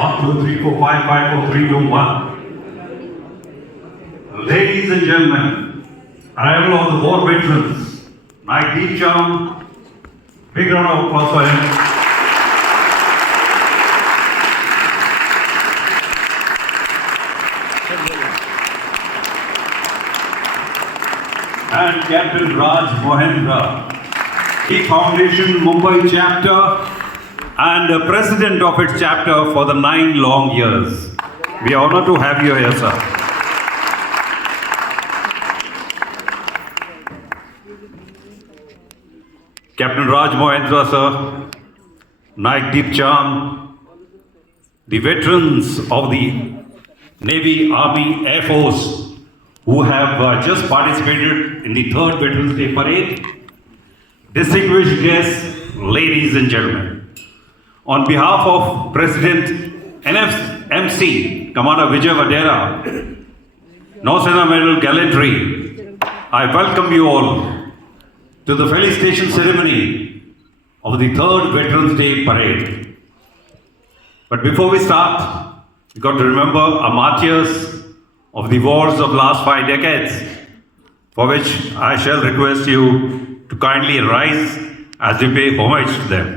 1, 2, 3, 4, 5, 5, 4, 3, 2, 1. Ladies and gentlemen, arrival of the war veterans, my deep chum, big round of applause for him. And Captain Raj Mohendra, the Foundation Mumbai chapter and the president of its chapter for the 9 long years. We are honored to have you here, sir. Captain Raj Mohendra, sir, Naik Deepchand, the veterans of the Navy, Army, Air Force who have just participated in the 3rd Veterans Day Parade, distinguished guests, ladies and gentlemen. On behalf of President NFMC, Commander Vijay Vadera, Nausena Medal Gallantry, I welcome you all to the felicitation ceremony of the 3rd Veterans Day Parade. But before we start, we got to remember our martyrs of the wars of last 5 decades, for which I shall request you to kindly rise as we pay homage to them.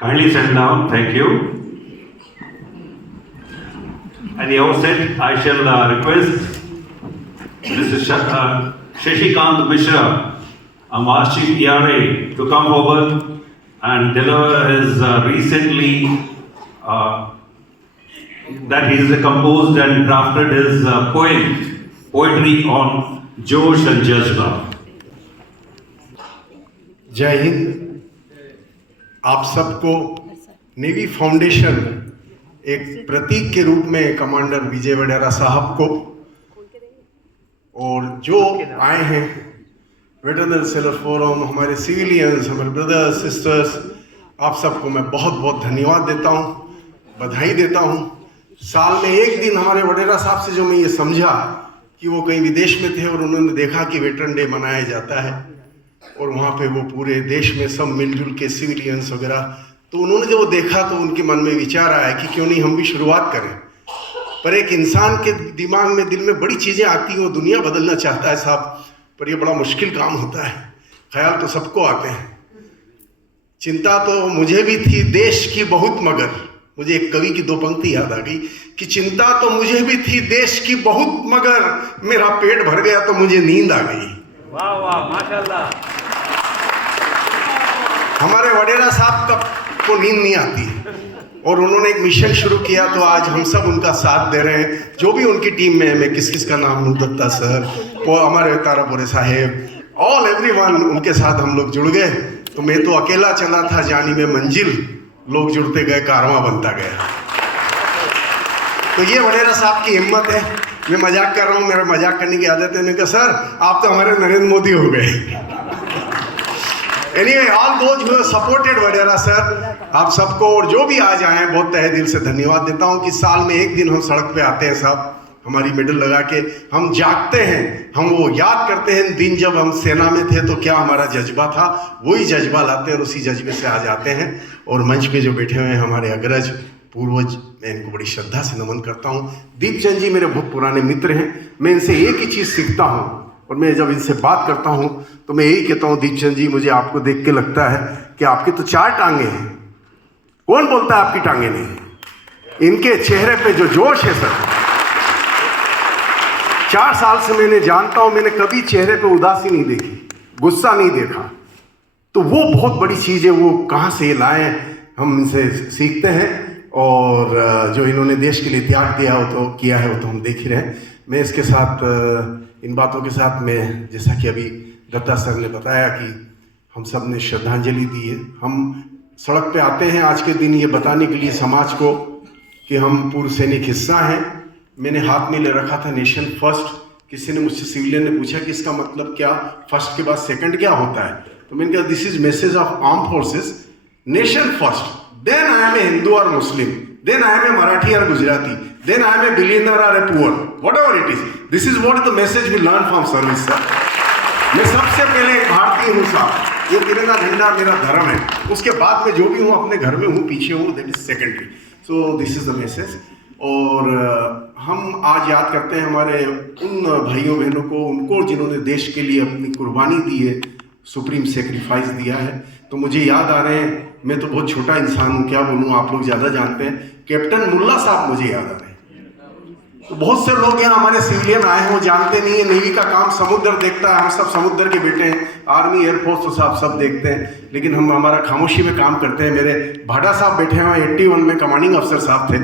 Kindly sit down, thank you. At the outset, I shall request Mr. Shashikant Mishra, a Master Chief ERA, to come forward and deliver his recently that he has composed and drafted his poetry on Josh and Jazba. जय हिंद। आप सबको navy foundation एक प्रतीक के रूप में commander विजय वडेरा साहब को और जो आए हैं वेटरनरी सेलर फोरम, हमारे सिविलियंस, हमारे ब्रदर्स सिस्टर्स, आप सबको मैं बहुत बहुत धन्यवाद देता हूं, बधाई देता हूं। साल में एक दिन हमारे वडेरा साहब से जो मैं ये समझा कि वो कहीं विदेश में थे और उन्होंने देखा कि वेटरन डे मनाया जाता है और वहाँ पे वो पूरे देश में सब मिलजुल के सिविलियंस वगैरह, तो उन्होंने जब वो देखा तो उनके मन में विचार आया कि क्यों नहीं हम भी शुरुआत करें। पर एक इंसान के दिमाग में, दिल में बड़ी चीज़ें आती हैं, वो दुनिया बदलना चाहता है साहब, पर ये बड़ा मुश्किल काम होता है। ख्याल तो सबको आते हैं, चिंता तो मुझे भी थी देश की बहुत, मगर मुझे एक कवि की 2 पंक्ति याद आ गई कि चिंता तो मुझे भी थी देश की बहुत, मगर मेरा पेट भर गया तो मुझे नींद आ गई। वाह वाह, माशाल्लाह। हमारे वडेरा साहब को नींद नहीं आती और उन्होंने एक मिशन शुरू किया, तो आज हम सब उनका साथ दे रहे हैं। जो भी उनकी टीम में है, मैं किस किस का नाम लूँ, दत्ता सर, वो हमारे तारापुरे साहेब, ऑल एवरीवन, उनके साथ हम लोग जुड़ गए। तो मैं तो अकेला चला था जानी में मंजिल, लोग जुड़ते गए, कारवां बनता गया। तो ये वडेरा साहब की हिम्मत है। मैं मजाक कर रहा हूँ, मेरा मजाक करने की आदत है। मैंने कहा सर आप तो हमारे नरेंद्र मोदी हो गए। Anyway, all those who supported Vadra sir, आप सबको और जो भी आज आए हैं बहुत तहे दिल से धन्यवाद देता हूँ कि साल में एक दिन हम सड़क पे आते हैं साहब, हमारी मेडल लगा के हम जागते हैं, हम वो याद करते हैं दिन जब हम सेना में थे तो क्या हमारा जज्बा था, वही जज्बा लाते हैं और उसी जज्बे से आ जाते हैं। और मंच पे जो बैठे हुए हैं हमारे अग्रज पूर्वज, मैं इनको बड़ी श्रद्धा से नमन करता हूँ। दीपचंद जी मेरे बहुत पुराने मित्र हैं, मैं इनसे एक ही चीज़ सीखता हूँ और मैं जब इनसे बात करता हूँ तो मैं यही कहता हूँ, दीपचंद जी मुझे आपको देख के लगता है कि आपकी तो 4 टांगे हैं, कौन बोलता है आपकी टांगे नहीं है? इनके चेहरे पे जो जोश है सर, 4 साल से मैंने जानता हूं, मैंने कभी चेहरे पे उदासी नहीं देखी, गुस्सा नहीं देखा, तो वो बहुत बड़ी चीज़ है। वो कहाँ से लाए, हम इनसे सीखते हैं और जो इन्होंने देश के लिए त्याग दिया हो तो किया है वो तो हम देख ही रहे हैं। मैं इसके साथ इन बातों के साथ मैं, जैसा कि अभी दत्ता सर ने बताया कि हम सब ने श्रद्धांजलि दी है, हम सड़क पे आते हैं आज के दिन ये बताने के लिए समाज को कि हम पूर्व सैनिक हिस्सा हैं। मैंने हाथ में ले रखा था नेशन फर्स्ट, किसी ने मुझसे सिविलियन ने पूछा कि इसका मतलब क्या, फर्स्ट के बाद सेकंड क्या होता है, तो मैंने कहा this is message of arm forces, nation first, then I am a Hindu और Muslim, then I am a Marathi और Gujarati, then I am a billionaire और a poor, whatever it is, this is what the message we learn from service sir. मैं सबसे पहले एक भारतीय हूँ साहब, ये तिरंगा झंडा मेरा धर्म है, उसके बाद में जो भी हूँ अपने घर में हूँ, पीछे हूँ, that is secondary. So this is the message. और हम आज याद करते हैं हमारे उन भाइयों बहनों को, उनको जिन्होंने देश के लिए अपनी कुर्बानी दी है, सुप्रीम सेक्रीफाइस दिया है। तो मुझे याद आ रहे हैं, मैं तो बहुत छोटा इंसान हूँ, क्या बोलूँ, आप लोग ज़्यादा जानते हैं, कैप्टन मुल्ला साहब मुझे याद आ रहे हैं। तो बहुत से लोग यहाँ हमारे सिविलियन आए हैं वो जानते नहीं है, नेवी का काम समुद्र देखता है, हम सब समुद्र के बेटे हैं, आर्मी एयरफोर्स तो साहब सब देखते हैं, लेकिन हम हमारा खामोशी में काम करते हैं। मेरे भाटा साहब बैठे हैं 81 में कमांडिंग अफसर साहब थे,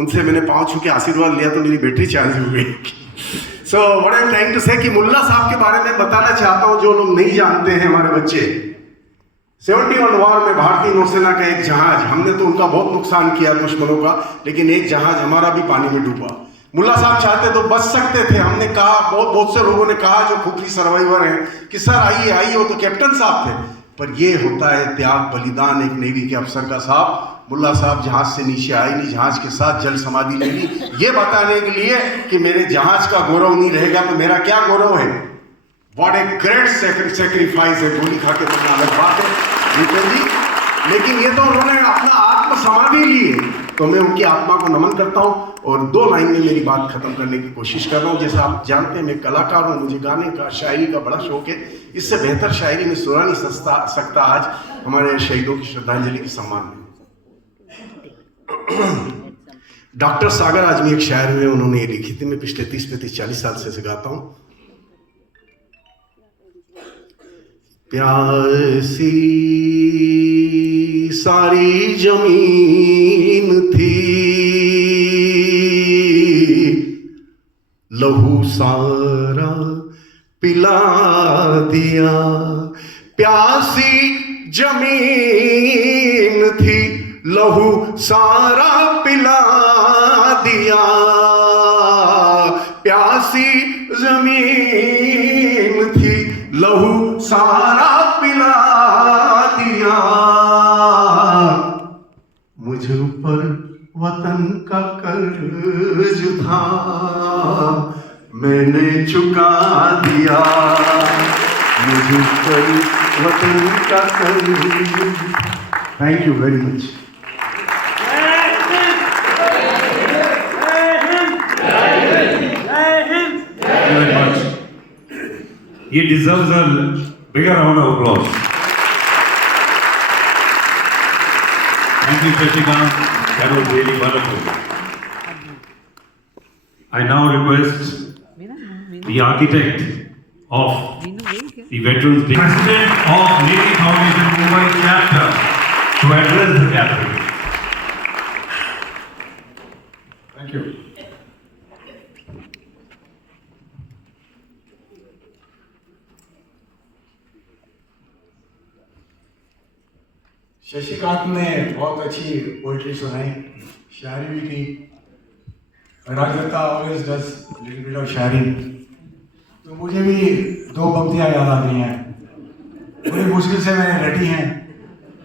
उनसे मैंने पाँव छू के आशीर्वाद लिया तो मेरी बैटरी चार्ज हो गई। So what I am trying to say कि मुल्ला साहब के बारे में बताना चाहता हूँ, जो लोग नहीं जानते हैं हमारे बच्चे। 71 वार में भारतीय नौसेना का एक जहाज, हमने तो उनका बहुत नुकसान किया दुश्मनों का, लेकिन एक जहाज हमारा भी पानी में डूबा। मुल्ला साहब चाहते तो बच सकते थे, हमने कहा, बहुत से लोगों ने कहा जो खुफरी सर्वाइवर हैं कि सर आइए आइए, वो तो कैप्टन साहब थे, पर ये होता है त्याग बलिदान एक नेवी के अफसर का साहब। मुल्ला साहब जहाज से नीचे आए नहीं, जहाज के साथ जल समाधि ले ली, ये बताने के लिए कि मेरे जहाज का गौरव नहीं रहेगा तो मेरा क्या गौरव है। व्हाट ए ग्रेट सेक्रीफाइस है, गोली खा के बोलना अलग बात है जी, लेकिन ये तो उन्होंने अपना आत्म समाधि ली है, तो मैं उनकी आत्मा को नमन करता हूँ। और 2 लाइन में मेरी बात खत्म करने की कोशिश कर रहा हूँ। जैसा आप जानते हैं मैं कलाकार हूँ, मुझे गाने का, शायरी का बड़ा शौक है, इससे बेहतर शायरी में सुना नहीं सकता आज हमारे शहीदों की श्रद्धांजलि के सम्मान में। डॉक्टर सागर आजमी एक शायर में उन्होंने ये लिखी थी, मैं पिछले 30-40 साल से गाता हूँ। प्यासी सारी जमीन थी, लहू सारा पिला दिया, प्यासी जमीन थी, लहू सारा पिला दिया, प्यासी जमीन थी, लहू सारा पिला दिया, मुझ पर वतन का कर्ज था, मैंने चुका दिया, मुझ पर वतन का कर्ज। Thank you very much. He deserves a bigger round of applause. Thank you, Shashikant. That was really wonderful. I now request the architect of the Veterans Day, President of Navy Foundation Mumbai Chapter, to address the gathering. Thank you. Shashikant ने बहुत अच्छी poetry सुनाई, शायरी भी की, राजदत्ता always does a little bit of sharing. तो मुझे भी दो पंक्तियाँ याद आ रही हैं, बड़ी मुश्किल से मैंने रटी हैं,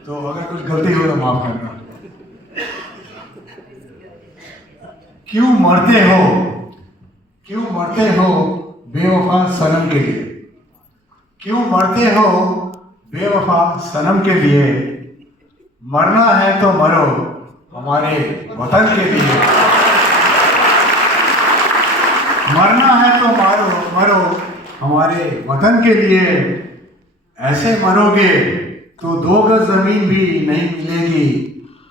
तो अगर कुछ गलती हो तो माफ करना। क्यों मरते हो बेवफा सनम के लिए? क्यों मरते हो बेवफा सनम के लिए? मरना है तो मरो हमारे वतन के लिए। मरना है तो मरो हमारे वतन के लिए। ऐसे मरोगे तो 2 गज जमीन भी नहीं मिलेगी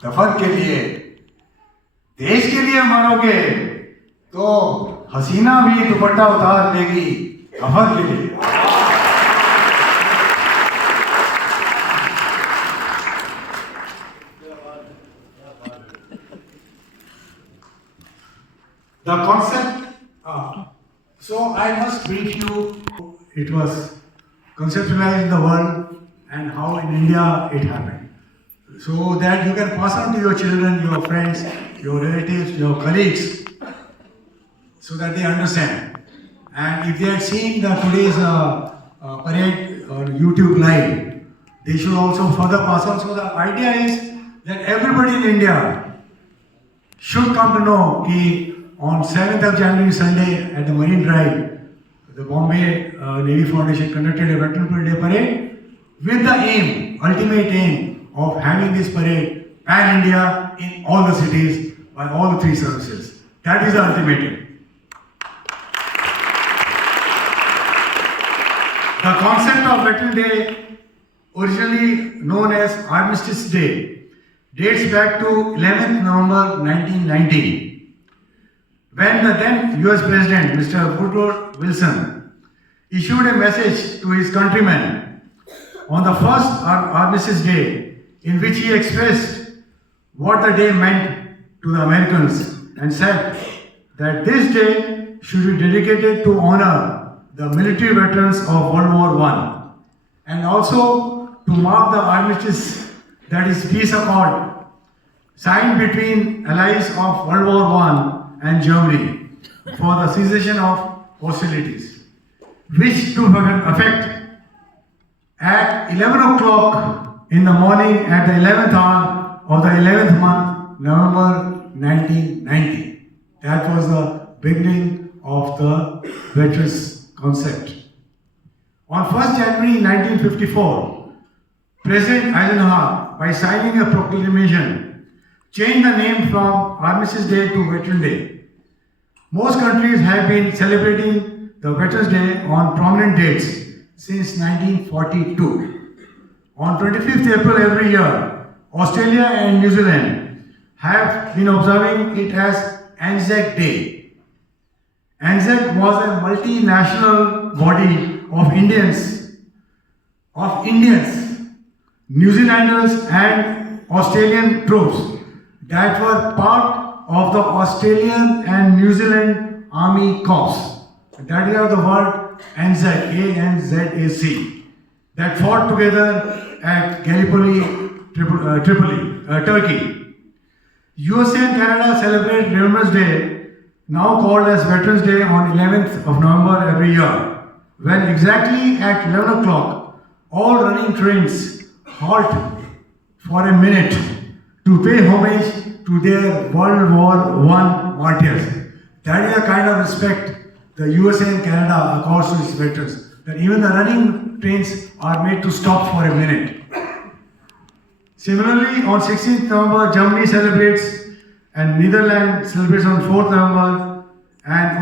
दफन के लिए। देश के लिए मरोगे तो हसीना भी दुपट्टा उतार लेगी कफन के लिए। The concept, so I must brief you. It was conceptualized in the world and how in India it happened. So that you can pass on to your children, your friends, your relatives, your colleagues, so that they understand. And if they had seen the today's parade or YouTube live, they should also further pass on. So the idea is that everybody in India should come to know that on 7th of January, Sunday, at the Marine Drive, the Bombay Navy Foundation conducted a Veteran Day parade with the aim, ultimate aim, of having this parade pan-India in all the cities by all the 3 services. That is the ultimate aim. The concept of Veteran Day, originally known as Armistice Day, dates back to 11th November 1919. When the then US President, Mr. Woodrow Wilson, issued a message to his countrymen on the first Armistice Day, in which he expressed what the day meant to the Americans and said that this day should be dedicated to honor the military veterans of World War I and also to mark the armistice, that is peace accord, signed between allies of World War I and Germany for the cessation of hostilities, which took effect at 11 o'clock in the morning at the 11th hour of the 11th month, November 1990. That was the beginning of the veterans concept. On 1st January 1954, President Eisenhower, by signing a proclamation, changed the name from Armistice Day to Veteran Day. Most countries have been celebrating the Veterans Day on prominent dates since 1942. On 25th April every year, Australia and New Zealand have been observing it as Anzac Day. Anzac was a multinational body of Indians, New Zealanders and Australian troops that were part of the Australian and New Zealand Army Corps. That is how the word ANZAC, A-N-Z-A-C, that fought together at Gallipoli, Turkey. USA and Canada celebrate Remembrance Day, now called as Veterans Day, on 11th of November every year, when exactly at 11 o'clock, all running trains halt for a minute to pay homage to their World War I martyrs. That is the kind of respect the USA and Canada accords to its veterans, that even the running trains are made to stop for a minute. Similarly, on 16th November, Germany celebrates and Netherlands celebrates on 4th November, and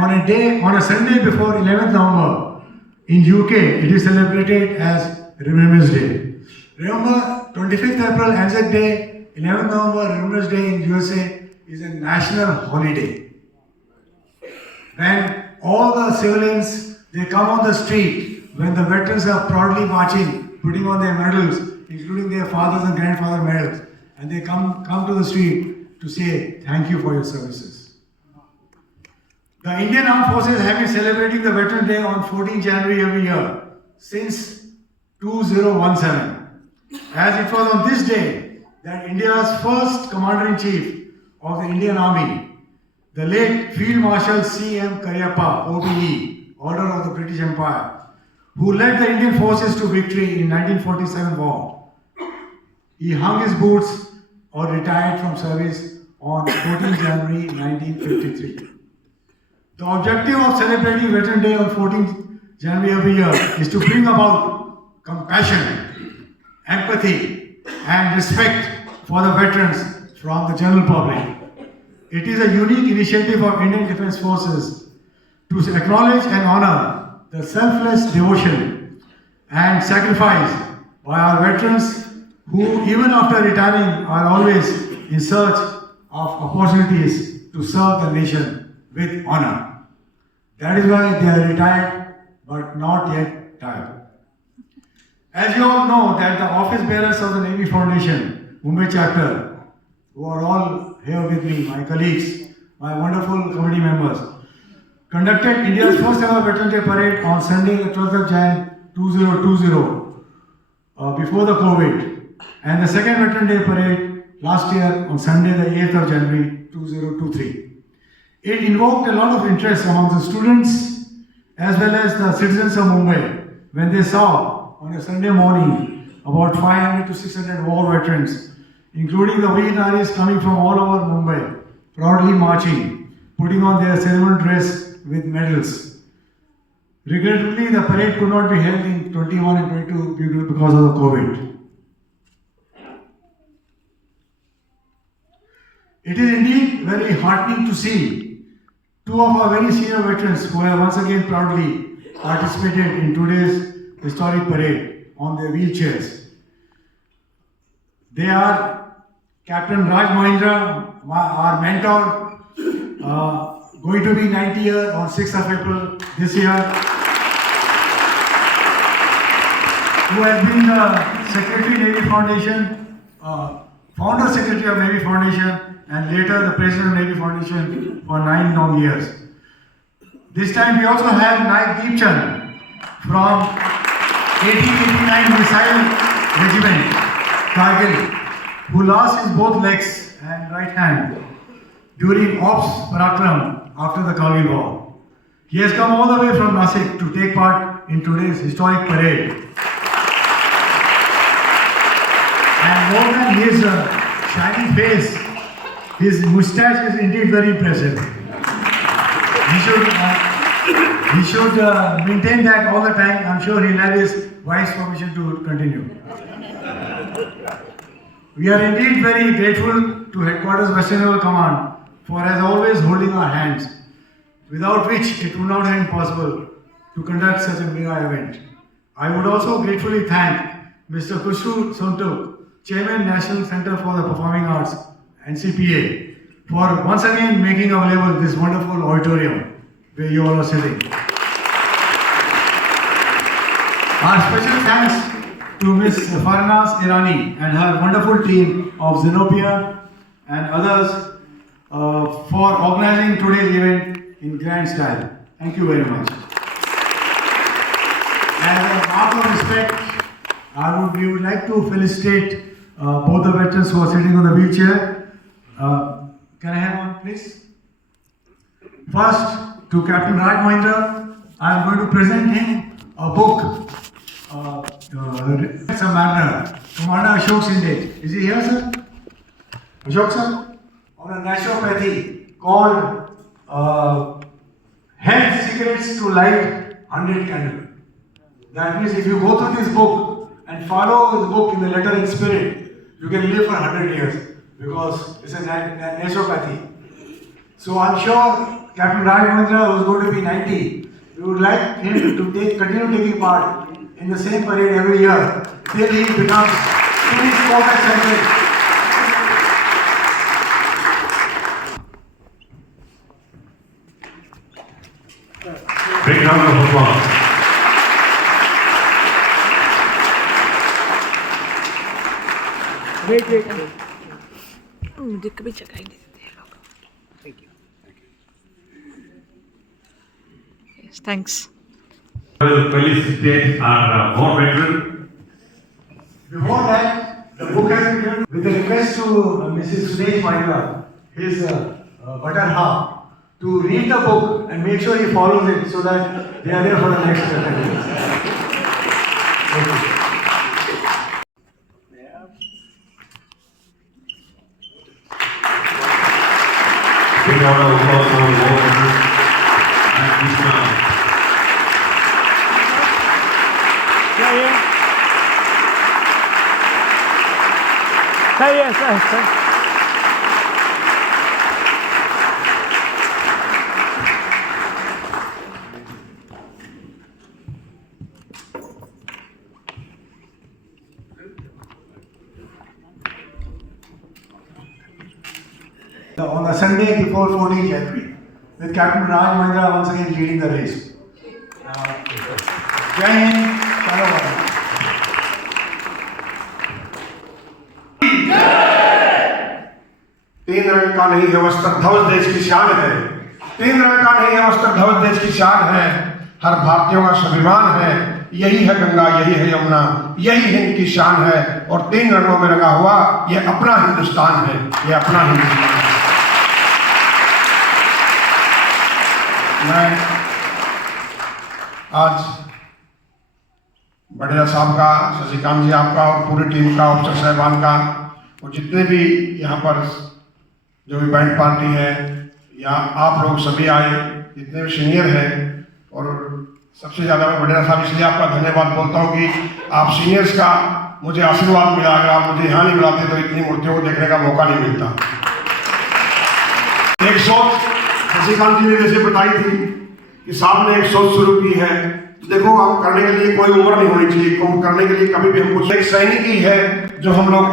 on a Sunday before 11th November, in UK, it is celebrated as Remembrance Day. Remember, 25th April, Anzac Day, 11th November, Remembrance Day in USA is a national holiday. When all the civilians, they come on the street, when the veterans are proudly marching, putting on their medals, including their fathers and grandfather medals, and they come to the street to say thank you for your services. The Indian Armed Forces have been celebrating the Veterans Day on 14 January every year since 2017, as it was on this day that India's first Commander-in-Chief of the Indian Army, the late Field Marshal C.M. Cariappa, OBE, Order of the British Empire, who led the Indian forces to victory in 1947 war. He hung his boots or retired from service on 14 January 1953. The objective of celebrating Veteran Day on 14 January every year is to bring about compassion, empathy, and respect for the veterans from the general public. It is a unique initiative of Indian Defence Forces to acknowledge and honor the selfless devotion and sacrifice by our veterans who, even after retiring, are always in search of opportunities to serve the nation with honor. That is why they are retired but not yet tired. As you all know, that the office bearers of the Navy Foundation, Mumbai chapter, who are all here with me, my colleagues, my wonderful committee members, conducted India's first ever Veterans Day parade on Sunday, the 12th of January 2020, before the COVID, and the second Veterans Day parade last year on Sunday, the 8th of January 2023. It invoked a lot of interest among the students as well as the citizens of Mumbai when they saw on a Sunday morning about 500 to 600 war veterans, including the Veer Naris coming from all over Mumbai, proudly marching, putting on their ceremonial dress with medals. Regrettably, the parade could not be held in 21 and 22 because of the COVID. It is indeed very heartening to see two of our very senior veterans who have once again proudly participated in today's historic parade on their wheelchairs. They are Captain Raj Mahindra, our mentor, going to be 90 years on 6th of April this year, who has been the Secretary Navy Foundation, Founder Secretary of Navy Foundation, and later the President of Navy Foundation for 9 long years. This time we also have Naik Deepchand from 1889 Missile Regiment, Kargil, who lost his both legs and right hand during Ops Parakram after the Kargil War. He has come all the way from Nasik to take part in today's historic parade. And more than his shining face, his moustache is indeed very impressive. He should maintain that all the time. I'm sure he'll have his wife's permission to continue. We are indeed very grateful to Headquarters Western Naval Command for as always holding our hands, without which it would not have been possible to conduct such a mega event. I would also gratefully thank Mr. Kushru Sontuk, Chairman, National Center for the Performing Arts, NCPA, for once again making available this wonderful auditorium where you all are sitting. Our special thanks to Ms. Farnaz Irani and her wonderful team of Zenopia and others for organizing today's event in grand style. Thank you very much. As a mark of respect, we would like to felicitate both the veterans who are sitting on the wheelchair. Can I have one, please? First, to Captain Raj Mahindra, I am going to present him a book. It's a manner. Commander Ashok Sinde. Is he here, sir? Ashok, sir? On a naturopathy called Health Secrets to Light 100 Candle. That means if you go through this book and follow the book in the letter and spirit, you can live for 100 years because it's a naturopathy. So I'm sure Captain Raj Mahindra, who is going to be 90, we would like him to continue taking part in the same parade every year till he becomes fully sport-centric. Big round of applause. Wait. दिक्कत भी चकाई नहीं देते हैं लोग. Thank you. Yes, thanks. Felicitate our war veteran. Before that, the book has been given with a request to Mrs. Sudesh Mahindra, his butter half, to read the book and make sure he follows it so that they are there for the next 10 years. Thank you. Big round of applause for Moses and Krishna. सही है On the Sunday before 14th January, with Captain Raj Mahindra once again leading the race. Jai Hind, Chalo Bhai. 3 रंग का नहीं है वस्त्र ध्वज देश की शान है। 3 रंग का नहीं है वस्त्र ध्वज देश की शान है। हर भारतीयों का स्वाभिमान है। यही है गंगा, यही है यमुना, यही हिंद की शान है। और 3 रंगों में रंगा हुआ ये अपना हिंदुस्तान है, ये अपना हिंदुस्तान है। मैं आज बड़ेजा साहब का, शशिकांत जी आपका और पूरी टीम का, अफसर साहबान का और जितने भी यहाँ पर जो भी बैंड पार्टी है या आप लोग सभी आए, जितने भी सीनियर हैं, और सबसे ज़्यादा मैं बड़ेजा साहब इसलिए आपका धन्यवाद बोलता हूँ कि आप सीनियर्स का मुझे आशीर्वाद मिला। अगर आप मुझे यहाँ नहीं बुलाते तो इतनी मूर्तियों को देखने का मौका नहीं मिलता। एक सोच शशिकांत जी ने जैसे बताई थी कि साहब ने एक सोच शुरू की है, तो देखो आप करने के लिए कोई उम्र नहीं होनी चाहिए, करने के लिए कभी भी हमको एक सैनिक ही है जो हम लोग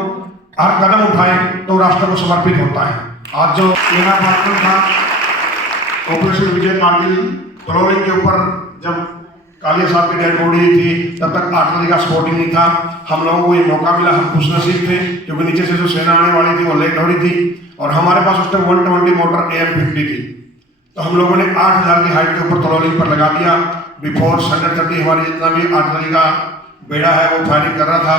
हर कदम उठाएं तो राष्ट्र को समर्पित होता है। आज जो मेरा पार्टनर था ऑपरेशन विजय कारगिल तलोरिंग के ऊपर, जब कालिया साहब की डेड बॉडी थी तब तक आर्टिलरी का स्पॉटिंग नहीं था। हम लोगों को ये मौका मिला, हम खुशनसीब थे क्योंकि नीचे से जो सेना आने वाली थी वो लेट हो रही थी और हमारे पास उस टाइम 120 मोटर AM-50 थी। तो हम लोगों ने 8000 की हाइट के ऊपर तलोरिंग पर लगा दिया। बिफोर 130 हमारी जितना भी आर्टिलरी का बेड़ा है वो फायरिंग कर रहा था।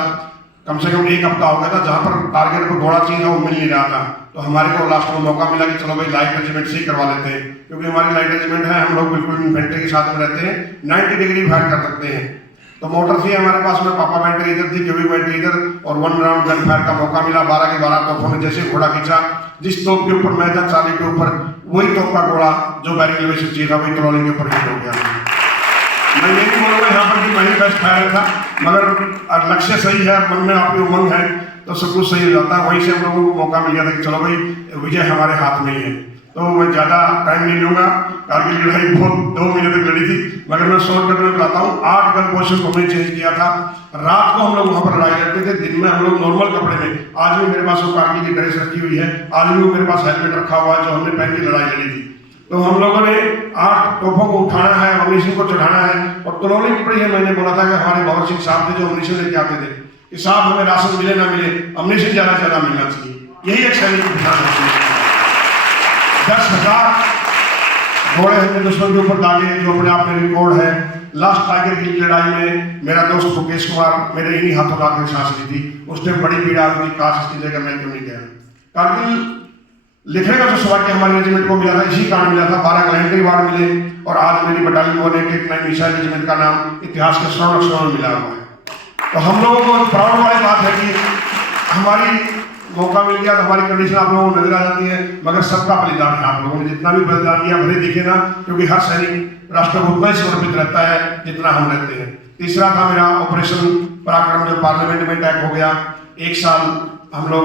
कम से कम 1 हफ्ता हो गया था जहाँ पर टारगेट पर घोड़ा चाहिए वो मिल नहीं रहा था। तो हमारे को लास्ट में मौका मिला कि चलो भाई लाइट रेजिमेंट से ही करवा लेते हैं, क्योंकि हमारी लाइट रेजिमेंट है, हम लोग बिल्कुल इन्फेंट्री के साथ में रहते हैं, 90 डिग्री फायर कर सकते हैं। तो मोटर थी हमारे पास में, पापा बैटरी इधर थी, क्योंकि बैटरी इधर, और 1 राउंड गन फायर का मौका मिला। 12 के 12 तोपों ने जैसे घोड़ा खींचा, जिस तोप के ऊपर मैं था चाली के ऊपर, वही तोप का घोड़ा जो बैरिंग में चाहिए था वही ट्रोलिंग के ऊपर हिट हो गया। मैं ये नहीं बोलूँगा यहाँ पर कि वही बेस्ट फायर था, मगर लक्ष्य सही है, मन में आपकी उमंग है तो सब कुछ सही हो जाता है। वहीं से हम लोगों को मौका मिल गया था कि चलो भाई विजय हमारे हाथ में ही है। तो मैं ज़्यादा टाइम नहीं लूँगा, कारगिल की लड़ाई बहुत 2 महीने तक लड़ी थी, मगर मैं शॉर्टकट में बताता हूँ। 8 गन पोजिशन को हमने चेंज किया था। रात को हम लोग वहाँ पर लड़ाई लड़ते थे, दिन में हम लोग नॉर्मल कपड़े में। आज भी मेरे पास वो कारगिल की ड्रेस रखी हुई है, आज भी वो मेरे पास हेलमेट रखा हुआ है जो हमने पहन के लड़ाई लड़ी थी। तो हम लोगों ने 8 तोपों को उठाना है, अमनीशन को चढ़ाना है। और तलोरिंग पर ये मैंने बोला था कि हमारे भगत सिंह साहब थे जो अमनीशन लेके आते थे कि साहब हमें राशन मिले ना मिले, अमनीशन ज़्यादा से ज़्यादा मिलना चाहिए। यही एक सैनिक की ध्यान रखनी है। 10,000 घोड़े हमने दुश्मन के ऊपर दागे, जो अपने आप में रिकॉर्ड है। लास्ट टाइगर हिल की लड़ाई में मेरा दोस्त मुकेश कुमार मेरे इन्हीं हाथों का आखिरी सांस ली थी। उस टाइम बड़ी पीड़ा हुई, काश इसकी जगह मैं क्यों नहीं गया। कारगिल लिखने का जो सौभाग्य हमारे रेजिमेंट को मिला था, इसी कारण मिला था। 12 गैलेंट्री वार्ड मिले और आज मेरी बटालियन को 119 मिसाइल रेजिमेंट का नाम इतिहास के स्वर्ण अक्षरों में मिला हुआ है। तो हम लोगों को प्राउड वाली बात है कि हमारी मौका मिल गया, तो हमारी कंडीशन आप लोगों को नजर आ जाती है, मगर सबका बलिदान है। आप लोगों ने जितना भी बलिदान दिया भले दिखे ना, क्योंकि हर सैनिक राष्ट्र को उतना ही समर्पित रहता है जितना हम रहते हैं। तीसरा था मेरा ऑपरेशन पराक्रम, जो पार्लियामेंट में अटैक हो गया। 1 साल हम लोग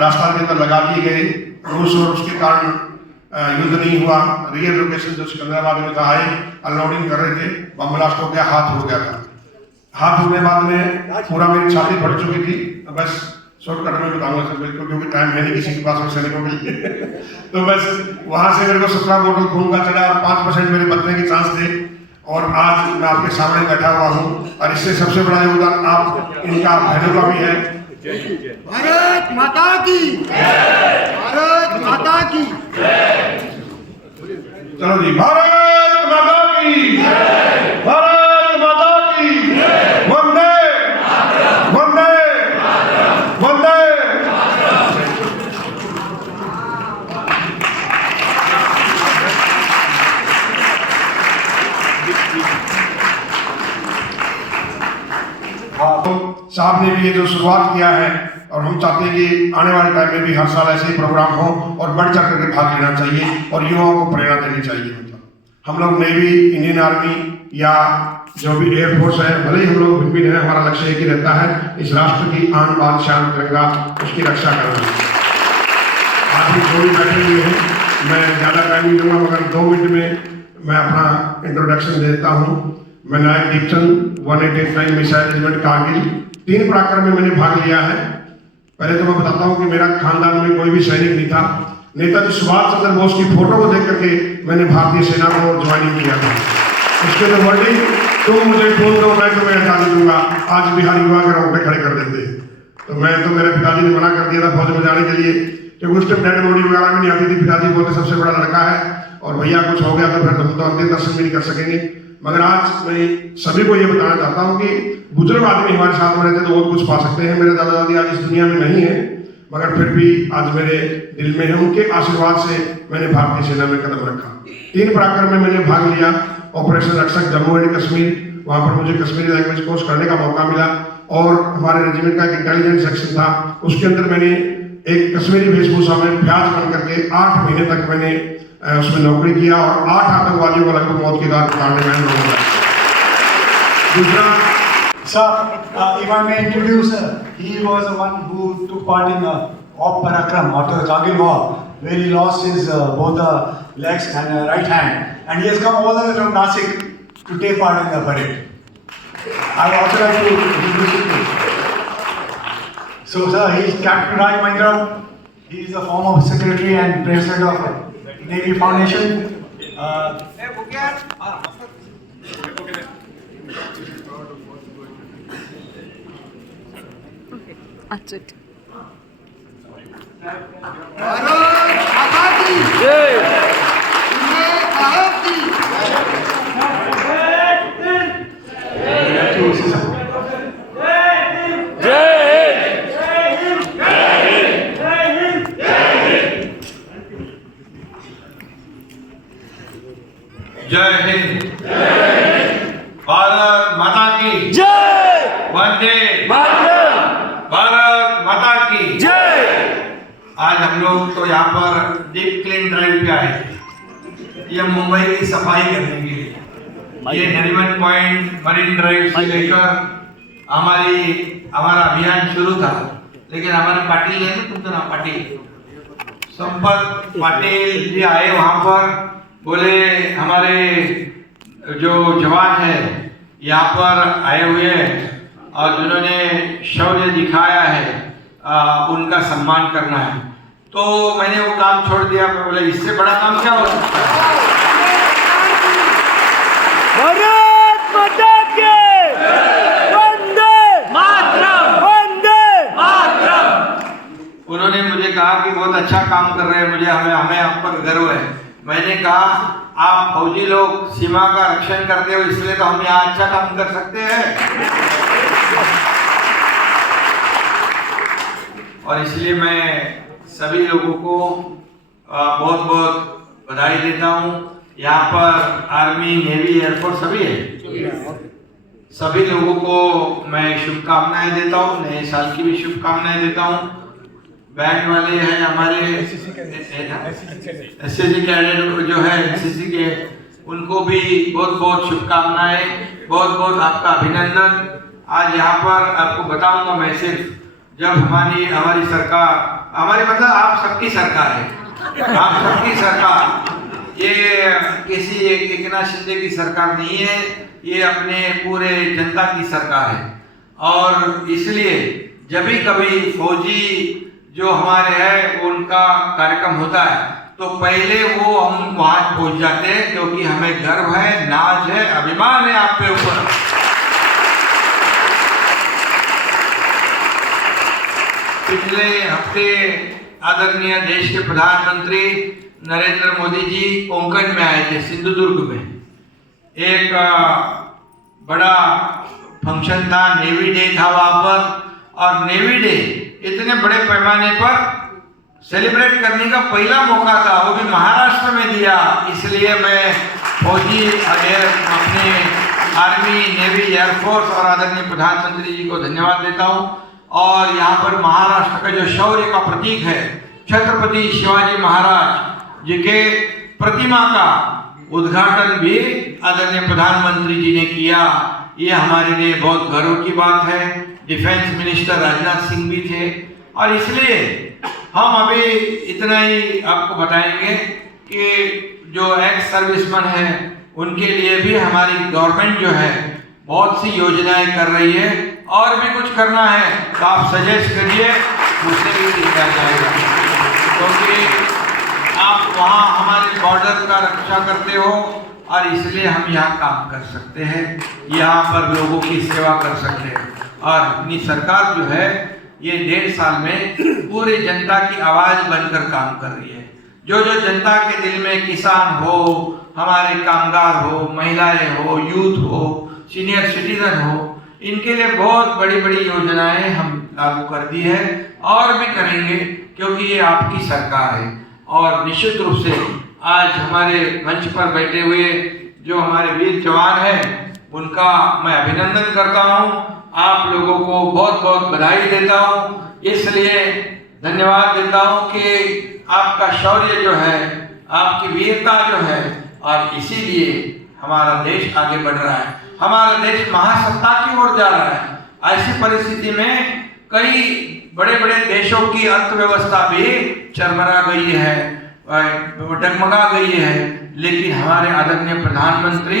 रास्ता के अंदर लगा दिए गए, रूस और उसके कारण युद्ध नहीं हुआ। रियल लोकेशन जो सिकंदराबाद में था, आए अनलोडिंग कर रहे थे, बम ब्लास्ट हो गया, हाथ हो गया था। हाथ होने बाद में पूरा मेरी छाती फट चुकी थी। बस शॉर्टकट में बताऊंगा सर, बिल्कुल, क्योंकि टाइम है नहीं किसी के पास में सैनिकों के लिए। तो बस वहां से मेरे को 17 बोतल खून का चढ़ा और 5% मेरे बचने के चांस थे। और आज मैं आपके सामने बैठा हुआ हूँ, और इससे सबसे बड़ा योगदान आप इनका बहनों का भी है। भारत माता की जय, भारत माता की जय। चलो जी, भारत माता की जय, भारत माता की जय। वंदे वंदे वंदे। साहब ने भी ये जो शुरुआत किया है, और हम चाहते हैं कि आने वाले टाइम में भी हर साल ऐसे ही प्रोग्राम हो और बढ़ चढ़ करके भाग लेना चाहिए और युवाओं को प्रेरणा देनी चाहिए। मतलब हम लोग नेवी, इंडियन आर्मी या जो भी एयरफोर्स है, भले ही हम लोग भिन्न भिन्न है, हमारा लक्ष्य एक ही रहता है, इस राष्ट्र की आन बान शान तिरंगा उसकी रक्षा करना। आज भी जो भी बैठे हुए हैं, मैं ज़्यादा टाइम नहीं लूँगा, मगर 2 मिनट में मैं अपना इंट्रोडक्शन देता हूँ। मैं नायक दीपचंद 189 मिसाइल रेजिमेंट कारगिल 3 पराक्रम में मैंने भाग लिया है। पहले तो मैं बताता हूँ कि मेरा खानदान में कोई भी सैनिक नहीं था। नेताजी सुभाष चंद्र बोस की फोटो को देख करके मैंने भारतीय सेना को ज्वाइनिंग किया था। उसके जो वर्डिंग, तुम मुझे खून दो मैं तुम्हें आजादी दूंगा, आज बिहार युवा ग्राउंड पे खड़े कर देते हैं। तो मैं तो, मेरे पिताजी ने मना कर दिया था फौज में जाने के लिए, क्योंकि उस टाइम डेड बॉडी वगैरह भी नहीं आती थी। पिताजी बोलते सबसे बड़ा लड़का है और भैया कुछ हो गया तो फिर हम तो अंतिम दर्शन भी नहीं कर सकेंगे। मगर आज मैं सभी को ये बताना चाहता हूँ कि बुजुर्ग आदमी हमारे साथ में रहते तो बहुत कुछ पा सकते हैं। मेरे दादा दादी आज इस दुनिया में नहीं है, मगर फिर भी आज मेरे दिल में है। उनके आशीर्वाद से मैंने भारतीय सेना में कदम रखा। 3 पराक्रम में मैंने भाग लिया। ऑपरेशन रक्षक जम्मू एंड कश्मीर, वहाँ पर मुझे कश्मीरी लैंग्वेज कोर्स करने का मौका मिला, और हमारे रेजिमेंट का एक इंटेलिजेंस सेक्शन था, उसके अंदर मैंने एक कश्मीरी वेशभूषा में प्याज बन करके 8 महीने तक मैंने उसमें नौकरी किया और 8 आतंकवादियों को लगभग मौत के घाट उतारने में नौकरी। दूसरा, Sir, if I may introduce, he was the one who took part in Op Parakram after the Kargil war, where he lost his both the legs and right hand, and he has come all the way from Nasik to take part in the parade. I would also like to introduce him. So, sir, he is Captain Raj Mahindra. He is the former secretary and president of Navy Foundation. अच्छा भारत माता की जय। भारत की जय हिंद। भारत माता की जय। वंदे मातरम। भारत माता की जय। आज हम लोग तो यहाँ पर डीप क्लीन ड्राइव पे आए थे। ये मुंबई की सफाई करने के लिए, ये नरीमन पॉइंट, मरीन ड्राइव से लेकर हमारा अभियान शुरू था। लेकिन हमारे पाटिल है ना, तुमको नाम पाटिल, संपत पाटिल जी आए वहाँ पर, बोले हमारे जो जवान है यहाँ पर आए हुए हैं और जिन्होंने शौर्य दिखाया है उनका सम्मान करना है। तो मैंने वो काम छोड़ दिया। मैं बोले इससे बड़ा काम क्या हो सकता है। भारत माता की वंदे मातरम। वंदे मातरम। उन्होंने मुझे कहा कि बहुत अच्छा काम कर रहे हैं, मुझे हमें आप पर गर्व है। मैंने कहा आप फौजी लोग सीमा का रक्षण करते हो, इसलिए तो हम यहाँ अच्छा काम कर सकते हैं। और इसलिए मैं सभी लोगों को बहुत बहुत बधाई देता हूँ। यहाँ पर आर्मी, नेवी, एयरफोर्स सभी है, सभी लोगों को मैं शुभकामनाएं देता हूँ। नए साल की भी शुभकामनाएं देता हूँ। बैंड वाले हैं हमारे एसएससी कैडेट जो है एनसीसी के, उनको भी बहुत बहुत शुभकामनाएं, बहुत बहुत आपका अभिनंदन। आज यहाँ पर आपको बताऊंगा मैं सिर्फ, जब हमारी सरकार, हमारी मतलब आप सबकी सरकार है, आप सबकी सरकार, ये किसी एक नाथ शिंदे की सरकार नहीं है, ये अपने पूरे जनता की सरकार है। और इसलिए जब भी कभी फौजी जो हमारे हैं उनका कार्यक्रम होता है तो पहले वो हम वहां पहुंच जाते हैं, क्योंकि हमें गर्व है, नाज है, अभिमान है आपके ऊपर। पिछले हफ्ते आदरणीय देश के प्रधानमंत्री नरेंद्र मोदी जी कोंकण में आए थे, सिंधुदुर्ग में। एक बड़ा फंक्शन था, नेवी डे था वहां पर। और नेवी डे इतने बड़े पैमाने पर सेलिब्रेट करने का पहला मौका था, वो भी महाराष्ट्र में दिया। इसलिए मैं फौजी अपने आर्मी, नेवी, एयरफोर्स और आदरणीय प्रधानमंत्री जी को धन्यवाद देता हूँ। और यहाँ पर महाराष्ट्र का जो शौर्य का प्रतीक है, छत्रपति शिवाजी महाराज जी के प्रतिमा का उद्घाटन भी आदरणीय प्रधानमंत्री जी ने किया। ये हमारे लिए बहुत गर्व की बात है। डिफेंस मिनिस्टर राजनाथ सिंह भी थे और इसलिए हम अभी इतना ही आपको बताएंगे कि जो एक्स सर्विसमैन है उनके लिए भी हमारी गवर्नमेंट जो है बहुत सी योजनाएं कर रही है और भी कुछ करना है तो आप सजेस्ट करिए, मुझसे भी किया जाएगा, क्योंकि आप वहाँ हमारे बॉर्डर का रक्षा करते हो और इसलिए हम यहाँ काम कर सकते हैं, यहाँ पर लोगों की सेवा कर सकते हैं। और अपनी सरकार जो है ये 1.5 साल में पूरी जनता की आवाज बनकर काम कर रही है। जो जो जनता के दिल में, किसान हो, हमारे कामगार हो, महिलाएं हो, यूथ हो, सीनियर सिटीजन हो, इनके लिए बहुत बड़ी बड़ी योजनाएं हम लागू कर दी है और भी करेंगे, क्योंकि ये आपकी सरकार है। और निश्चित रूप से आज हमारे मंच पर बैठे हुए जो हमारे वीर जवान हैं उनका मैं अभिनंदन करता हूँ। आप लोगों को बहुत बहुत बधाई देता हूँ, इसलिए धन्यवाद देता हूँ कि आपका शौर्य जो है, आपकी वीरता जो है, और इसीलिए हमारा देश आगे बढ़ रहा है, हमारा देश महासत्ता की ओर जा रहा है। ऐसी परिस्थिति में कई बड़े बड़े देशों की अर्थव्यवस्था भी चरमरा गई है, डगमगा गई है, लेकिन हमारे आदरणीय प्रधानमंत्री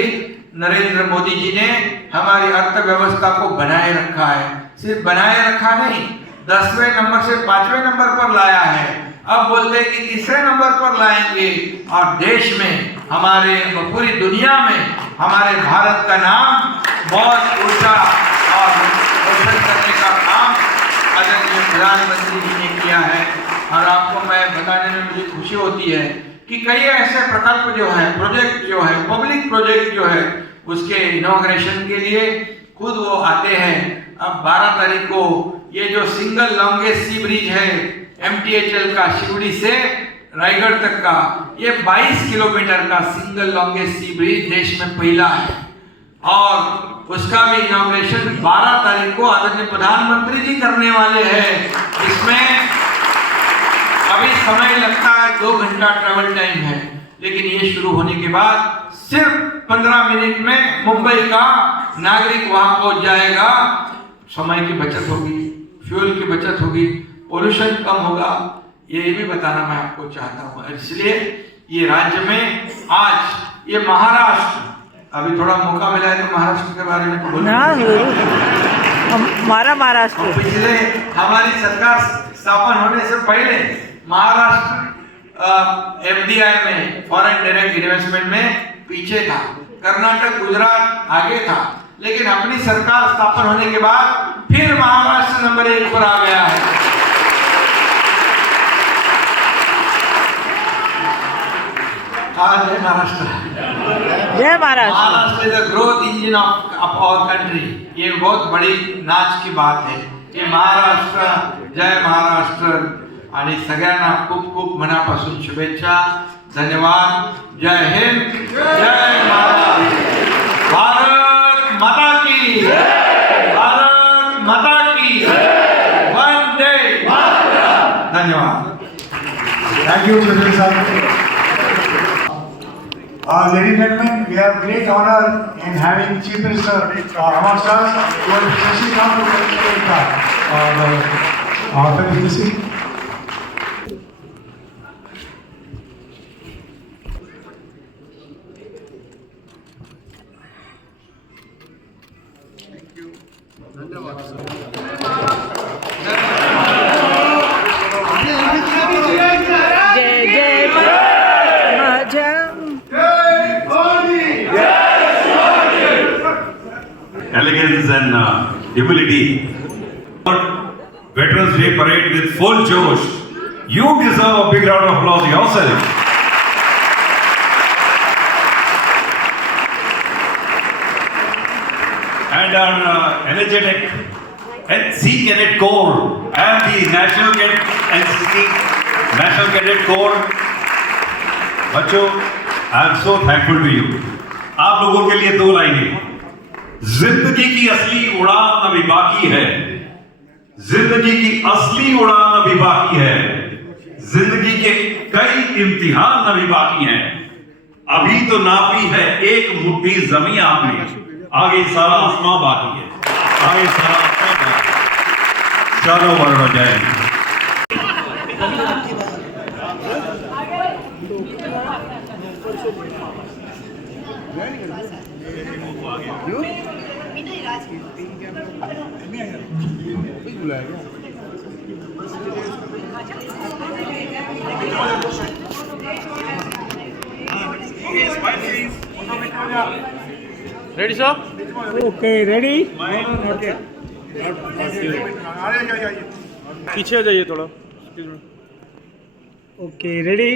नरेंद्र मोदी जी ने हमारी अर्थव्यवस्था को बनाए रखा है। सिर्फ बनाए रखा नहीं, 10वें नंबर से 5वें नंबर पर लाया है। अब बोलते हैं कि तीसरे नंबर पर लाएंगे और देश में, हमारे पूरी दुनिया में हमारे भारत का नाम बहुत ऊंचा और रोशन करने का काम आदरणीय प्रधानमंत्री जी ने किया है। और आपको मैं बताने में मुझे खुशी होती है कि कई ऐसे प्रकल्प जो है, प्रोजेक्ट जो है, पब्लिक प्रोजेक्ट जो है, उसके इनॉग्रेशन के लिए खुद वो आते हैं। अब 12 तारीख को ये जो सिंगल लॉन्गेस्ट सी ब्रिज है MTHL का, शिवड़ी से रायगढ़ तक का, ये 22 किलोमीटर का सिंगल लॉन्गेस्ट सी ब्रिज देश में पहला है और उसका भी इनॉग्रेशन 12 तारीख को आदरणीय प्रधानमंत्री जी करने वाले हैं। इसमें अभी समय लगता है, 2 घंटा ट्रेवल टाइम है, लेकिन ये शुरू होने के बाद सिर्फ 15 मिनट में मुंबई का नागरिक वहां पहुंच जाएगा। समय की बचत होगी, फ्यूल की बचत होगी, पोल्यूशन कम होगा, ये भी बताना मैं आपको चाहता हूँ। इसलिए ये राज्य में आज ये महाराष्ट्र, अभी थोड़ा मौका मिला है तो महाराष्ट्र के बारे में बोलना। हमारा महाराष्ट्र पिछले हमारी सरकार स्थापन होने से पहले महाराष्ट्र FDI में, फॉरेन डायरेक्ट इन्वेस्टमेंट में पीछे था, कर्नाटक, गुजरात आगे था, लेकिन अपनी सरकार स्थापन होने के बाद फिर महाराष्ट्र नंबर 1 पर आ गया है। आज है महाराष्ट्र, जय Maharashtra. Maharashtra is the growth engine of our country. ये बहुत बड़ी नाच की बात है। ये महाराष्ट्र, जय महाराष्ट्र। आणि सगळ्यांना खूप खूप मनापासून शुभेच्छा, धन्यवाद। जय हिंद, जय महाराष्ट्र। भारत माता की, भारत माता की, वंदे मातरम। धन्यवाद। Thank you, President sir. Ladies and gentlemen, we have great honor in having Chief Minister amongst us, who will especially come to congratulate our presidency. जय जय माझा elegance and humility. Veterans Day parade with full josh. You deserve a big round of applause yourself. And our energetic NC Cadet Corps and the National NCC National Cadet Corps. बच्चों, I am so thankful to you. आप लोगों के लिए 2 लाइनें। जिंदगी की असली उड़ान अभी बाकी है, जिंदगी की असली उड़ान अभी बाकी है, जिंदगी के कई इम्तिहान अभी बाकी हैं। अभी तो नापी है एक मुट्ठी जमीन आपने, आगे सारा आसमां बाकी है, आगे सारा आसमां बाकी है। चलो वर्ण हो जाए। Ready sir? Okay ready. पीछे आ जाइए थोड़ा। Okay ready.